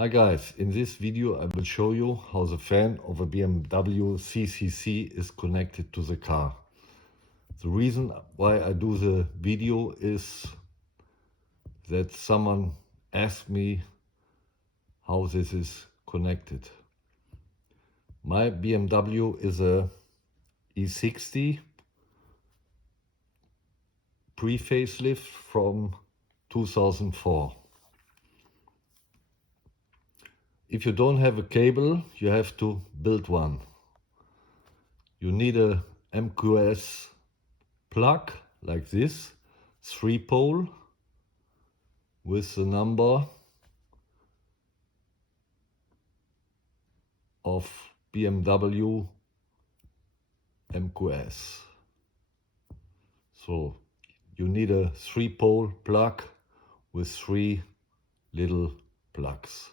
Hi guys, in this video I will show you how the fan of a BMW CCC is connected to the car. The reason why I do the video is that someone asked me how this is connected. My BMW is a E60 pre-facelift from 2004. If you don't have a cable, you have to build one. You need a MQS plug like this, 3-pole with the number of BMW MQS. So you need a 3-pole plug with 3 little plugs.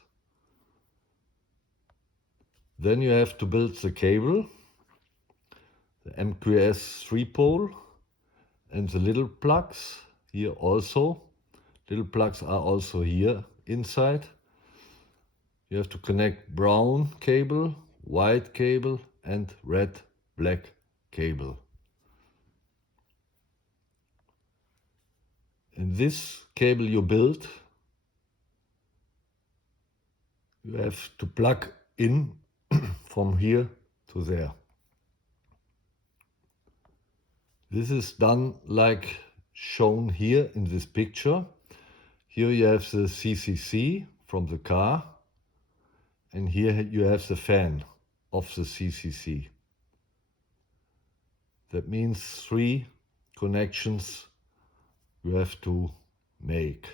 Then you have to build the cable, the MQS 3-pole, and the little plugs here also. Little plugs are also here inside. You have to connect brown cable, white cable, and red, black cable. And this cable you build, you have to plug in from here to there. This is done like shown here in this picture. Here you have the CCC from the car, and here you have the fan of the CCC. That means 3 connections you have to make.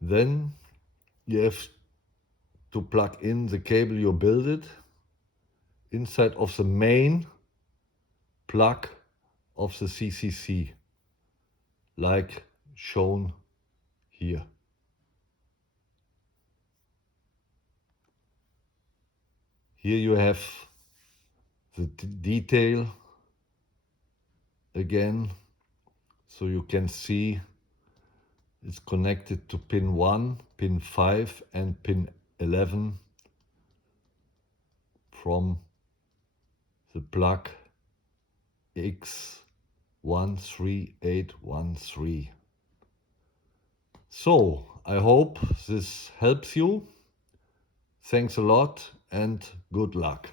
Then you have to plug in the cable you built it inside of the main plug of the CCC, like shown here. Here you have the detail again, so you can see it's connected to pin 1, pin 5 and pin 11 from the plug X13813. So I hope this helps you. Thanks a lot and good luck.